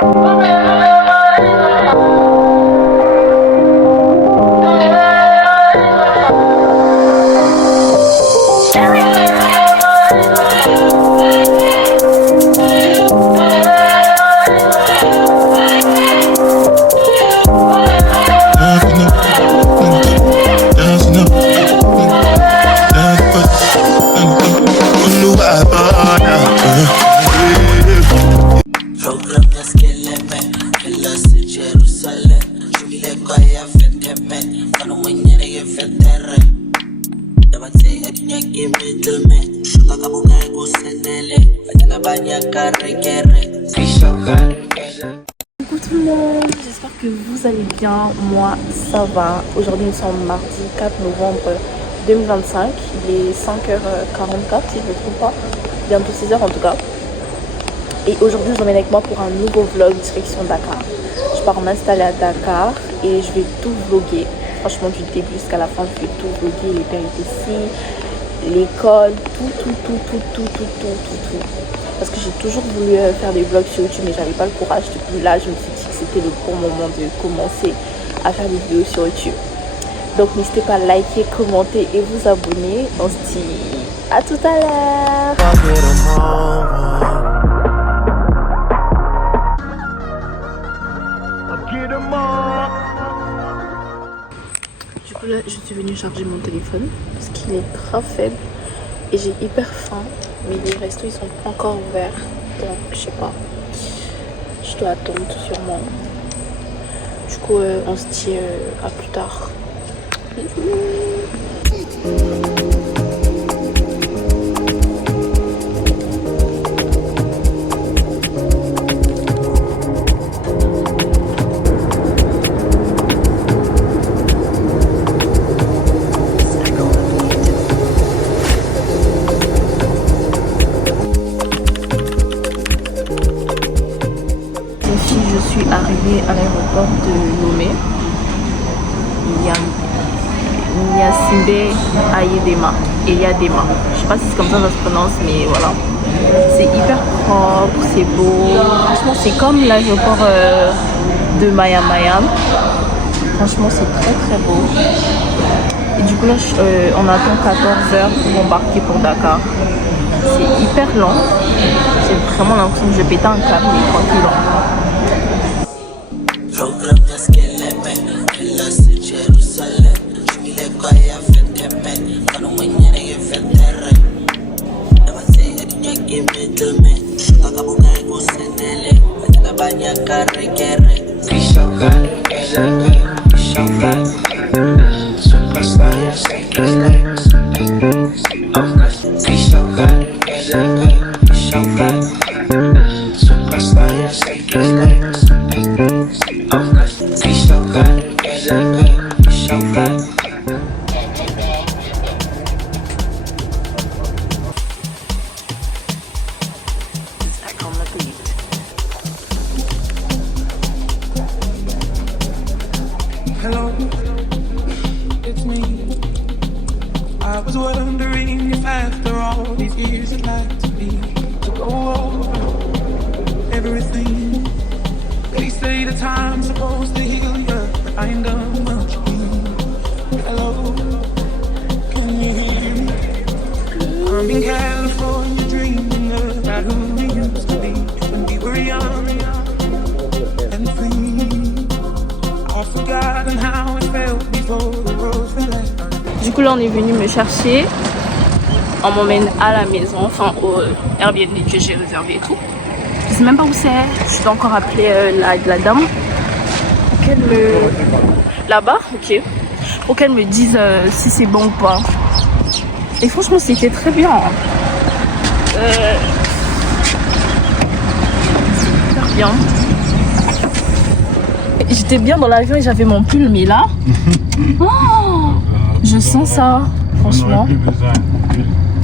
Coucou tout le monde, j'espère que vous allez bien, moi ça va. Aujourd'hui nous sommes mardi 4 novembre 2025, il est 5h44 si je ne me trompe pas, bientôt 6h en tout cas. Et aujourd'hui je vous emmène avec moi pour un nouveau vlog direction Dakar. Je pars m'installer à Dakar et je vais tout vlogger. Franchement du début jusqu'à la fin je vais tout vlogger, les péripéties, l'école, tout. Parce que j'ai toujours voulu faire des vlogs sur YouTube mais j'avais pas le courage. Du coup là je me suis dit que c'était le bon moment de commencer à faire des vidéos sur YouTube. Donc n'hésitez pas à liker, commenter et vous abonner. On se dit à tout à l'heure. Du coup là je suis venue charger mon téléphone parce qu'il est grave faible et j'ai hyper faim. Mais les restos ils sont pas encore ouverts, donc je sais pas, je dois attendre sûrement. Du coup on se dit à plus tard. Bisous. Je suis arrivée à l'aéroport de Lomé. Il y a Simbe Ayedema et Yadema. Je sais pas si c'est comme ça que ça se prononce, mais voilà. C'est hyper propre, c'est beau. Franchement, c'est comme l'aéroport de Mayam. Franchement, c'est très beau. Et du coup, là, on attend 14h pour embarquer pour Dakar. C'est hyper lent. J'ai vraiment l'impression que je vais péter un câble, mais tranquille. Hello, it's me. I was wondering if after all these years I'd like to go over everything. They say the time's supposed to heal you, but I ain't done much healing. Hello, can you hear me? I'm in California dreaming about who we used to be when we were young and free. Du coup là on est venu me chercher. On m'emmène à la maison, enfin au Airbnb que j'ai réservé et tout. Je sais même pas où c'est. Je dois encore appeler la dame pour qu'elle me... Là-bas, ok. Pour qu'elle me dise si c'est bon ou pas. Et franchement c'était très bien. Super bien. J'étais bien dans l'avion et j'avais mon pull, mais là, oh, je sens ça, franchement.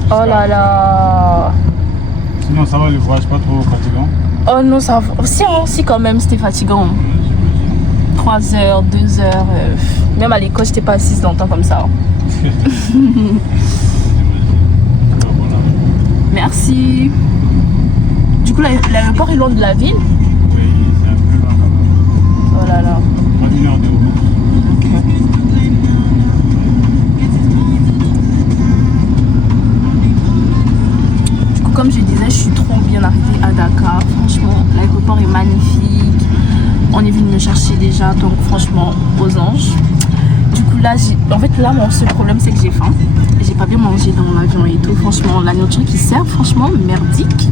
Oh là là. Sinon ça va, le voyage pas trop fatigant? Oh non, ça va. Si quand même, c'était fatigant. 3 heures, 2 heures. Même à l'école, j'étais pas assise longtemps comme ça. Merci. Du coup, l'aéroport est loin de la ville? Oui, c'est un Oh là là. À 1h de route. Ok. Du coup, comme je disais, je suis trop bien arrivée à Dakar. Franchement, l'aéroport est magnifique. On est venu me chercher déjà, donc franchement, aux anges. Du coup, là, en fait, là, mon seul problème, c'est que j'ai faim. J'ai pas bien mangé dans l'avion et tout. Franchement, la nourriture qu'ils servent, franchement, merdique.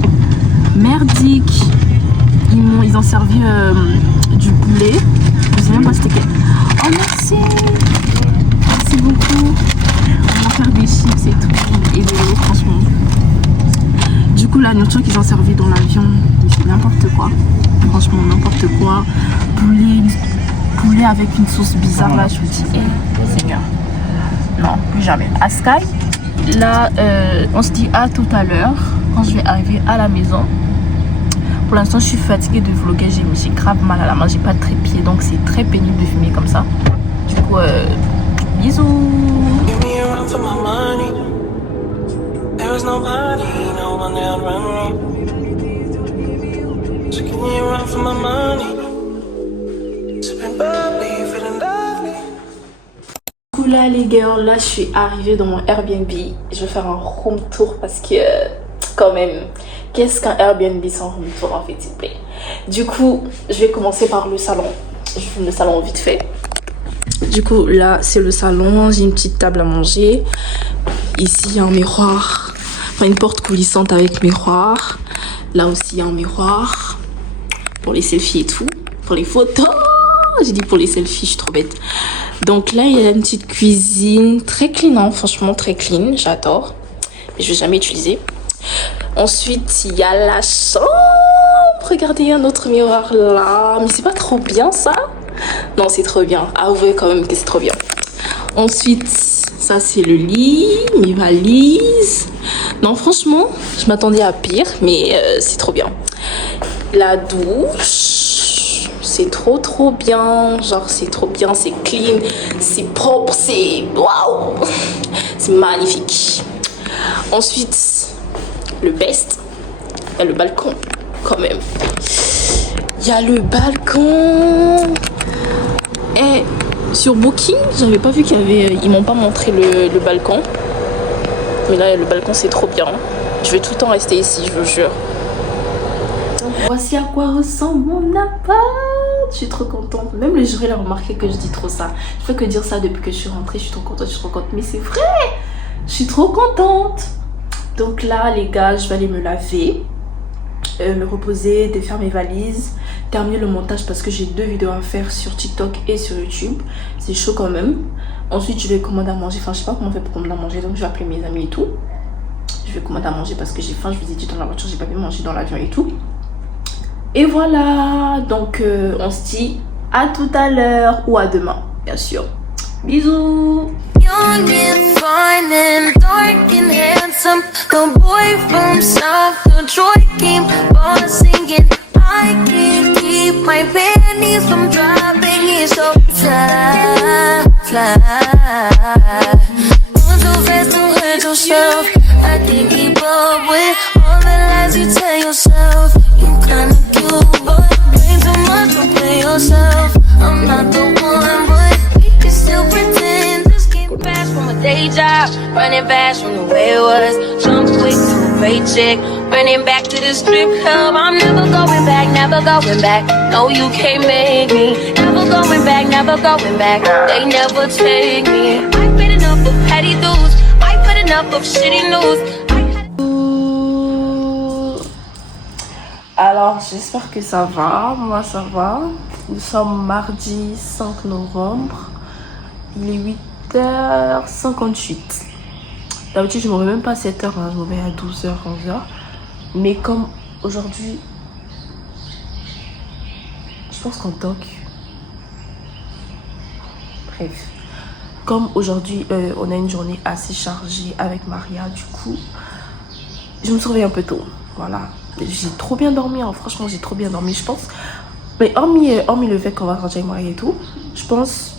Merdique. Ils ont servi du poulet. Je sais même pas c'était quel. Oh, merci. Merci beaucoup. On va faire des chips et tout. Et de l'eau, franchement. Du coup, la nourriture qu'ils ont servi dans l'avion, c'est n'importe quoi. Franchement, n'importe quoi. Poulet avec une sauce bizarre, là, je vous dis, Seigneur. Non, plus jamais. À Sky, là, on se dit à tout à l'heure, quand je vais arriver à la maison. Pour l'instant, je suis fatiguée de vlogger, j'ai grave mal à la main, j'ai pas de trépied, donc c'est très pénible de filmer comme ça. Du coup, bisous. Give me a run for my money. There was nobody, no one that run me. So give me a run for my money. Sipping bubbly, feeling lovely. Du coup là les girls, là je suis arrivée dans mon Airbnb. Je vais faire un room tour parce que quand même, qu'est-ce qu'un Airbnb sans room tour en fait s'il vous plaît. Du coup, je vais commencer par le salon. Je filme le salon vite fait. Du coup là c'est le salon, j'ai une petite table à manger. Ici il y a un miroir, enfin une porte coulissante avec miroir. Là aussi il y a un miroir pour les selfies et tout, pour les photos. J'ai dit pour les selfies, je suis trop bête. Donc là, il y a une petite cuisine très clean, hein, franchement très clean, j'adore. Mais je vais jamais utiliser. Ensuite, il y a la chambre. Regardez, un autre miroir là. Mais c'est pas trop bien ça? Non, c'est trop bien. Avouez quand même que c'est trop bien. Ensuite, ça c'est le lit, mes valises. Non, franchement, je m'attendais à pire, mais c'est trop bien. La douche, c'est trop bien. Genre, c'est trop bien, c'est clean, c'est propre, c'est waouh, c'est magnifique. Ensuite, le best, il y a le balcon, quand même. Il y a le balcon. Et sur Booking, j'avais pas vu qu'il y avait. Ils m'ont pas montré le balcon. Mais là, le balcon, c'est trop bien. Je vais tout le temps rester ici, je vous jure. Donc, voici à quoi ressemble mon appart. Je suis trop contente. Même les gens, ils ont remarqué que je dis trop ça. Je fais que dire ça depuis que je suis rentrée. Je suis trop contente, je suis trop contente. Mais c'est vrai, je suis trop contente. Donc là, les gars, je vais aller me laver, me reposer, défaire mes valises, terminer le montage parce que j'ai 2 vidéos à faire sur TikTok et sur YouTube. C'est chaud quand même. Ensuite, je vais commander à manger. Enfin, je sais pas comment on fait pour commander à manger. Donc, je vais appeler mes amis et tout. Je vais commander à manger parce que j'ai faim. Je vous ai dit dans la voiture, j'ai pas pu manger dans l'avion et tout. Et voilà. Donc, on se dit à tout à l'heure ou à demain, bien sûr. Bisous. Young and fine and dark and handsome, the boy from South Detroit came on singing. I can't keep my panties from dropping. It's so fly, fly. Moving so fast, don't hurt yourself. I can't keep up with all the lies you tell yourself. You kinda cute, but play too much, don't play yourself. I'm not the one, but we can still pretend. Fast from a day job, running fast from the way it was. Jump quick to a paycheck, running back to the strip club. I'm never going back, never going back. No, you can't make me. Never going back, never going back. They never take me. I've been enough of petty dudes. I've put enough of shitty news. Alors, j'espère que ça va. Moi, ça va. Nous sommes mardi 5 novembre. Il est 8h58. D'habitude, je ne me réveille même pas à 7h. Hein. Je me réveille à 12h, 11h. Mais comme aujourd'hui, je pense qu'on toque. Bref. Comme aujourd'hui, on a une journée assez chargée avec Maria. Du coup, je me suis réveillée un peu tôt. Voilà. J'ai trop bien dormi. Hein. Franchement, j'ai trop bien dormi. Je pense. Mais hormis le fait qu'on va rentrer avec Maria et tout, je pense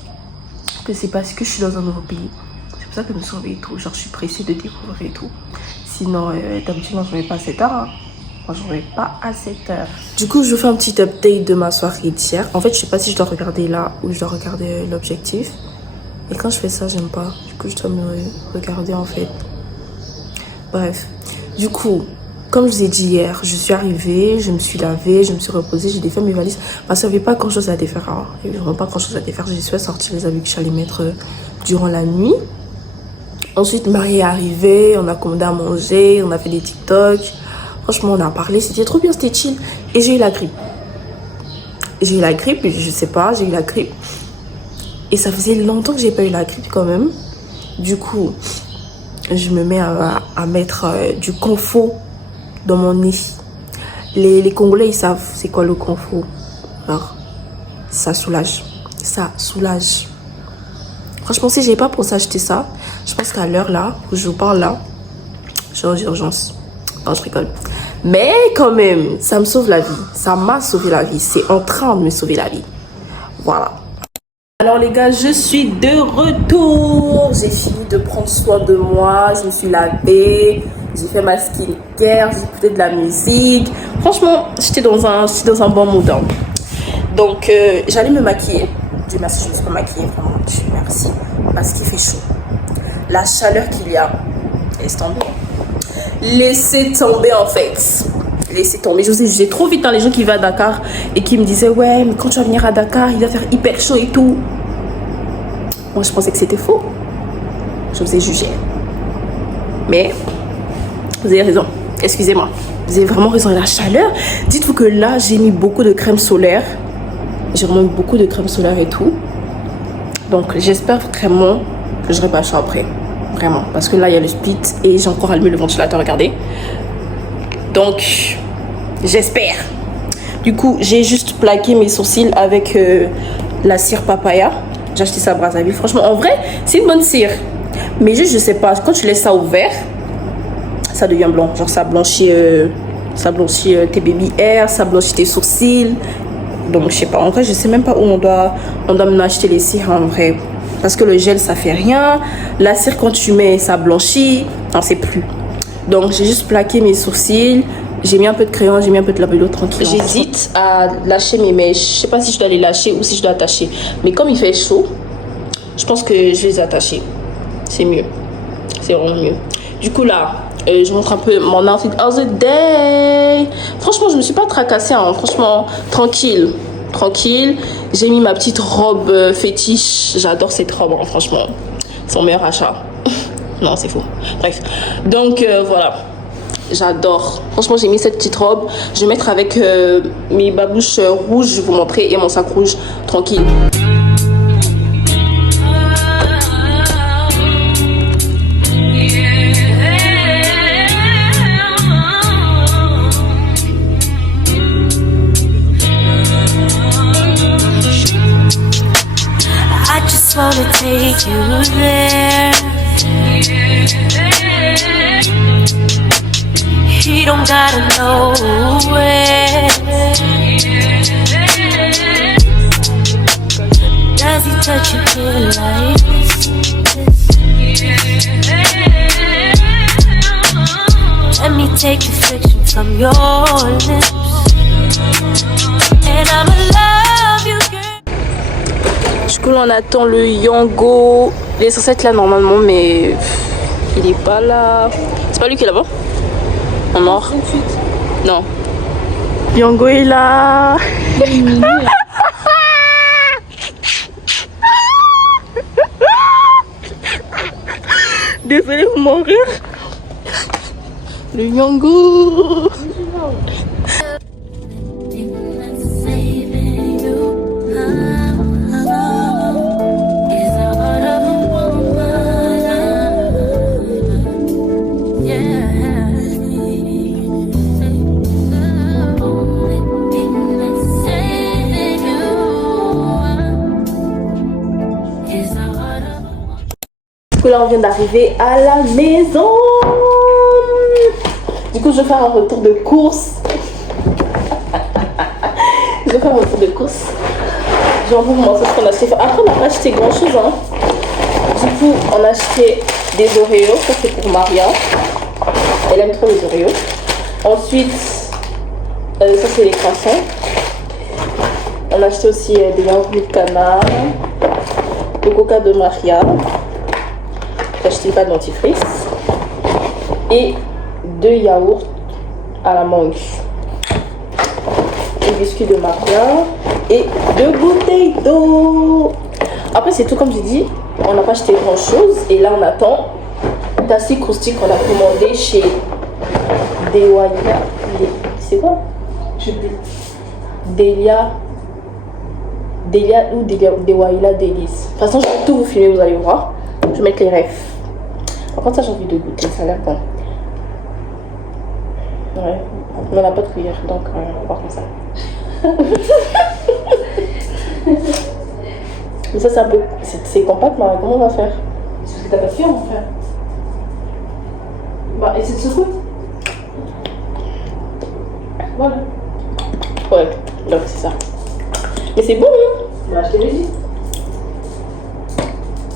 que c'est parce que je suis dans un nouveau pays. C'est pour ça que je me suis réveillée tôt. Genre, je suis pressée de découvrir et tout. Sinon, d'habitude, je ne me réveille pas à 7h. Hein. Moi, je ne réveille pas à 7h. Du coup, je vous fais un petit update de ma soirée d'hier. En fait, je sais pas si je dois regarder là ou je dois regarder l'objectif. Et quand je fais ça, j'aime pas. Du coup, je dois me regarder en fait. Bref. Du coup, comme je vous ai dit hier, je suis arrivée, je me suis lavée, je me suis reposée, j'ai défait mes valises. Parce qu'il n'y avait pas grand chose à défaire. Hein. Il n'y avait vraiment pas grand chose à défaire. J'ai su sortir les habits que j'allais mettre durant la nuit. Ensuite, Marie est arrivée, on a commandé à manger, on a fait des TikTok. Franchement, on a parlé, c'était trop bien, c'était chill. Et j'ai eu la grippe. J'ai eu la grippe, je sais pas, j'ai eu la grippe. Et ça faisait longtemps que j'ai pas eu la grippe quand même. Du coup, je me mets à mettre du confort dans mon nez. Les Congolais, ils savent c'est quoi le confort. Alors, ça soulage. Ça soulage. Franchement, si j'ai pas pensé à acheter ça, je pense qu'à l'heure là, où je vous parle là, je suis en urgence. Non, je rigole. Mais quand même, ça me sauve la vie. Ça m'a sauvé la vie. C'est en train de me sauver la vie. Voilà. Alors les gars, je suis de retour. J'ai fini de prendre soin de moi. Je me suis lavée. J'ai fait ma skincare. J'ai écouté de la musique. Franchement, j'étais dans un bon mood. Hein. Donc, j'allais me maquiller. Dieu merci, je ne me suis pas maquillée. Vraiment, Dieu merci. Parce qu'il fait chaud. La chaleur qu'il y a. Laisse tomber. Laissez tomber en fait. Laissez tomber. Je vous ai jugé trop vite dans les gens qui vont à Dakar et qui me disaient ouais mais quand tu vas venir à Dakar il va faire hyper chaud et tout. Moi je pensais que c'était faux. Je vous ai jugé. Mais vous avez raison. Excusez-moi. Vous avez vraiment raison. La chaleur. Dites-vous que là j'ai mis beaucoup de crème solaire. J'ai vraiment mis beaucoup de crème solaire et tout. Donc j'espère vraiment que je n'aurai pas chaud après. Vraiment, parce que là il y a le split et j'ai encore allumé le ventilateur, regardez. Donc, j'espère. Du coup, j'ai juste plaqué mes sourcils avec la cire papaya. J'ai acheté ça à Brazzaville. Franchement, en vrai, c'est une bonne cire. Mais juste, je sais pas, quand tu laisses ça ouvert, ça devient blanc. Genre, ça blanchit tes baby hairs, ça blanchit tes sourcils. Donc, je sais pas. En vrai, je sais même pas où on doit me acheter les cires en vrai. Parce que le gel, ça fait rien. La cire, quand tu mets, ça blanchit. Non, c'est plus. Donc, j'ai juste plaqué mes sourcils. J'ai mis un peu de crayon, j'ai mis un peu de labello tranquille. J'hésite à lâcher mes mèches. Je sais pas si je dois les lâcher ou si je dois attacher. Mais comme il fait chaud, je pense que je vais les attacher. C'est mieux. C'est vraiment mieux. Du coup, là, je montre un peu mon outfit of the day. Franchement, je me suis pas tracassée. Hein. Franchement, tranquille. Tranquille. J'ai mis ma petite robe fétiche. J'adore cette robe, hein, franchement. C'est mon meilleur achat. Non, c'est faux. Bref. Donc, voilà. J'adore. Franchement, j'ai mis cette petite robe. Je vais mettre avec mes babouches rouges, je vais vous montrer, et mon sac rouge. Tranquille. Wanna take you there. He don't gotta know where. Does he touch you here like this? Let me take the friction from your lips, and I'ma love you, girl. Du coup, là, on attend le Yango. Il est censé être là normalement, mais il est pas là. C'est pas lui qui est là-bas? En noir? Non. Yango est là. Désolée, vous mourir. Le Yango. Là on vient d'arriver à la maison. Du coup je vais faire un retour de course. Je vais faire un retour de course. Je vais vous montrer ce qu'on a acheté. Après on n'a pas acheté grand chose hein. Du coup on a acheté des Oreos. Ça c'est pour Maria. Elle aime trop les Oreos. Ensuite Ça c'est les croissants. On a acheté aussi des yaourts de canard, le coca de Maria. J'ai acheté pas de dentifrice et 2 yaourts à la mangue. Des biscuits de Maria et 2 bouteilles d'eau. Après c'est tout comme j'ai dit, on n'a pas acheté grand chose et là on attend Tassi croustique qu'on a commandé chez Delia. C'est quoi? Je sais plus. Delia ou Dewaila Délice. De toute façon je vais tout vous filmer, vous allez voir. Je vais mettre les refs. Par contre ça j'ai envie de goûter, ça a l'air bon. Ouais, mais on n'a pas de cuillère donc on va voir comme ça. Mais ça c'est un peu, c'est compact, mais comment on va faire? Parce que t'as pas de cuillère, on va faire. Bah essaie de secouer. Voilà. Ouais, donc c'est ça. Mais c'est bon, hein? Bah je te l'ai dit.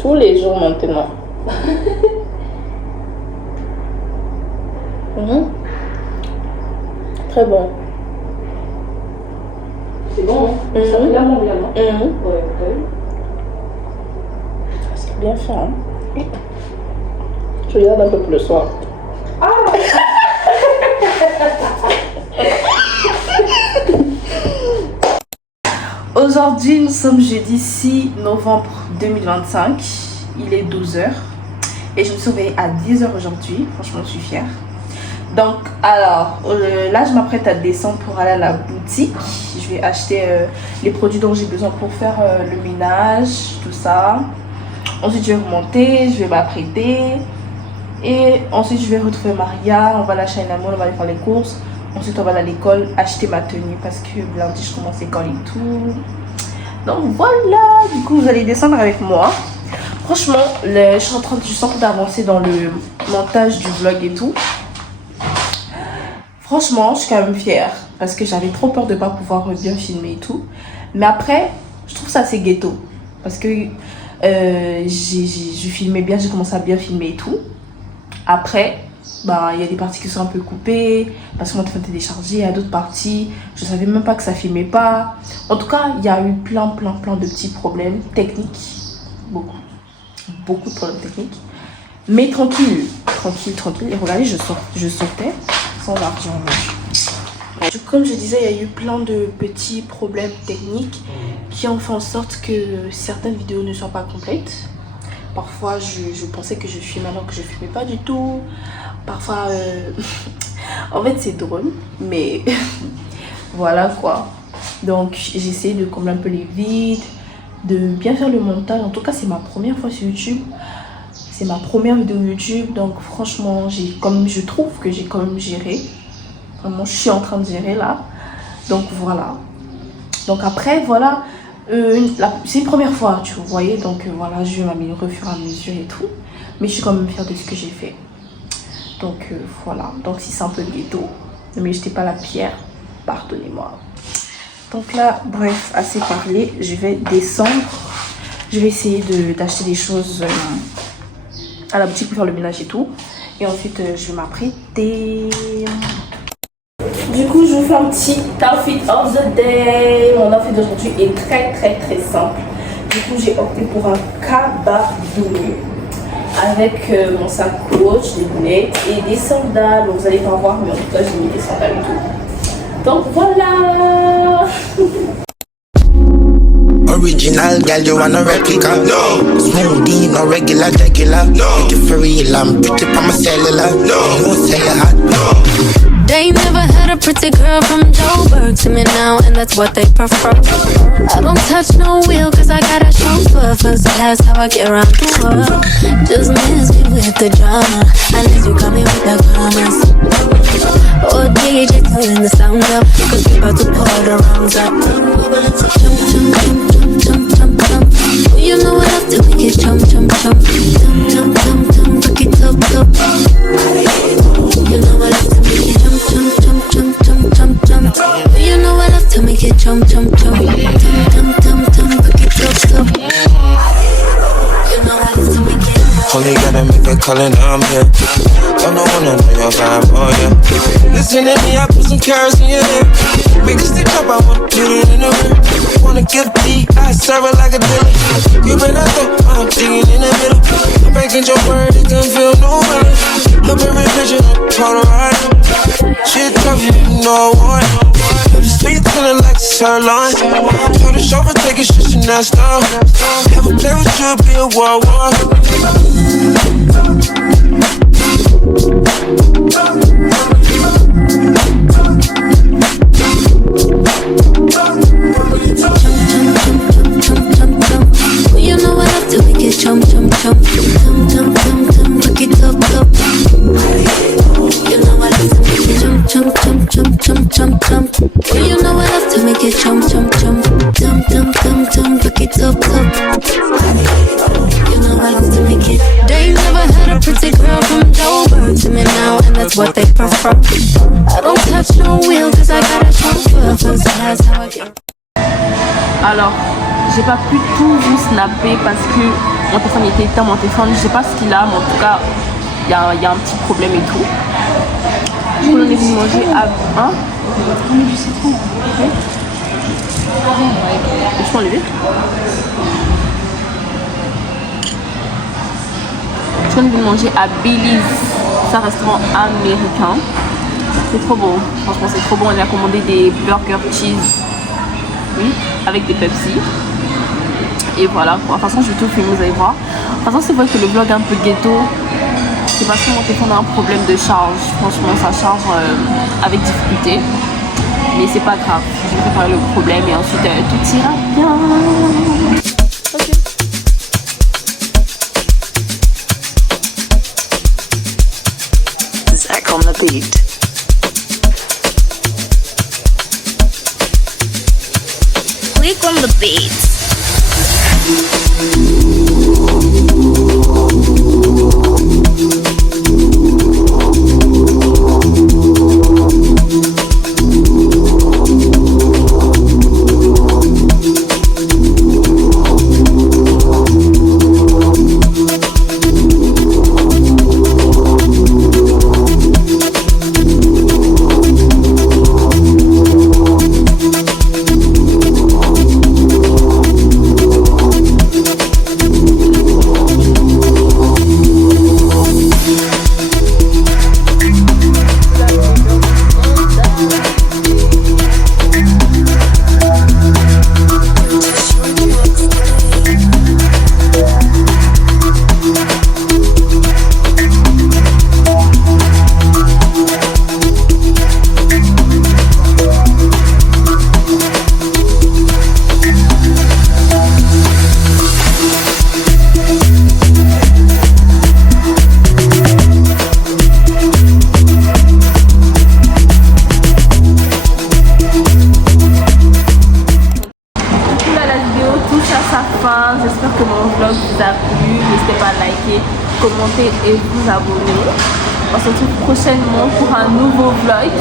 Tous les jours maintenant. Très bon. C'est bon, hein? Ça fait clairement bien, non? Ouais. C'est bien fait, hein? Je regarde un peu plus le soir. Aujourd'hui, nous sommes jeudi 6 novembre 2025. Il est 12h. Et je me suis réveillée à 10h aujourd'hui. Franchement, je suis fière. Donc, alors, là, je m'apprête à descendre pour aller à la boutique. Je vais acheter les produits dont j'ai besoin pour faire le ménage, tout ça. Ensuite, je vais remonter, je vais m'apprêter. Et ensuite, je vais retrouver Maria. On va la China Mall, on va aller faire les courses. Ensuite, on va aller à l'école acheter ma tenue parce que lundi, je commence l'école et tout. Donc, voilà. Du coup, vous allez descendre avec moi. Franchement, je suis en train d'avancer dans le montage du vlog et tout. Franchement, je suis quand même fière parce que j'avais trop peur de ne pas pouvoir bien filmer et tout. Mais après, je trouve ça assez ghetto parce que je filmais bien, j'ai commencé à bien filmer et tout. Après, bah, y a des parties qui sont un peu coupées parce que moi, je fais télécharger. Il y a d'autres parties, je savais même pas que ça filmait pas. En tout cas, il y a eu plein de petits problèmes techniques. Beaucoup de problèmes techniques. Mais tranquille. Et regardez, je sautais sans argent. Comme je disais, il y a eu plein de petits problèmes techniques qui ont fait en sorte que certaines vidéos ne sont pas complètes. Parfois, je pensais que je filmais alors que je filmais pas du tout. Parfois, en fait, c'est drôle, mais voilà quoi. Donc, j'ai essayé de combler un peu les vides, de bien faire le montage. En tout cas, c'est ma première fois sur YouTube. C'est ma première vidéo YouTube. Donc, franchement, je trouve que j'ai quand même géré. Vraiment, je suis en train de gérer là. Donc, voilà. Donc, après, voilà. C'est une première fois, tu voyez. Donc, voilà, je vais m'améliorer au fur et à mesure et tout. Mais je suis quand même fière de ce que j'ai fait. Donc, voilà. Donc, si c'est un peu ghetto, ne me jetez pas la pierre. Pardonnez-moi. Donc là, bref, assez parlé. Je vais descendre. Je vais essayer d'acheter des choses à la boutique pour faire le ménage et tout. Et ensuite, je vais m'apprêter. Du coup, je vous fais un petit outfit of the day. Mon outfit d'aujourd'hui est très simple. Du coup, j'ai opté pour un cabardou avec mon sacoche, des lunettes et des sandales. Donc, vous allez pas voir, mais en tout cas, j'ai mis des sandales et tout. Donc voilà. Original girl, you want a replica? No. Smoothie, no regular. No. Make it for real, I'm pretty for my cellular. No. Won't sell it hot. No. They never had a pretty girl from Joburg to me now, and that's what they prefer. I don't touch no wheel cause I got a chauffeur. First class, how I get around the world. Just miss me with the drama, unless you come in with the commas. Oh, DJ, turn the sound up, cause we about to pour the rounds up. Jump. You know what else to make it jump. Jump, pick it up. You know what else to make it jump. You know what else to make it jump. Pick it up. You know what else to make it. Only gotta make a call and I'm here. Don't know wanna know your vibe, oh yeah. Listen to me, I put some carrots in your head. Make a stick up, I wanna put it in the whip. Wanna give D, I serve it like a dealer. You better throw, I'm digging in the middle. I'm breaking your word, it can feel no better. Look every picture, Polaroid. Shit tough, you know what? Sweet feeling like a sirloin. Told the chauffeur take it shit to that stuff. Ever play with you, be a war. You know I love to make it jump, jump, jump, jump, jump, jump, jump, look it up, up. You know I love to make it jump, jump, jump, jump, jump, jump, jump. You know I love to make it jump, jump, jump, jump, jump, jump, jump, look it up, up. You know I love to make it. They never had a pretty girl from Dover to me now, and that's what they prefer. I don't touch no wheel 'cause I got a chauffeur, 'cause that's how I get. Alors, j'ai pas pu tout vous snapper parce que mon téléphone était éteint, mon téléphone, je sais pas ce qu'il a, mais en tout cas, il y a un petit problème et tout. Du coup, on est venu manger à... Hein? On met du citron. Oui. Je peux enlever? Du coup, on est venu manger à Billy's. C'est un restaurant américain. C'est trop beau. Franchement, c'est trop beau. On a commandé des burgers cheese. Oui, avec des Pepsi. Et voilà quoi. De toute façon, je vais tout filmer, vous allez voir. De toute façon, c'est vrai que le vlog est un peu ghetto. C'est parce que mon téléphone a un problème de charge. Franchement, ça charge avec difficulté. Mais c'est pas grave. Je vais préparer le problème et ensuite tout ira bien. Ok. Zach on the beat. Click on the beats. J'espère que mon vlog vous a plu. N'hésitez pas à liker, commenter et vous abonner. On se retrouve prochainement pour un nouveau vlog.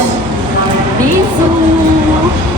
Bisous.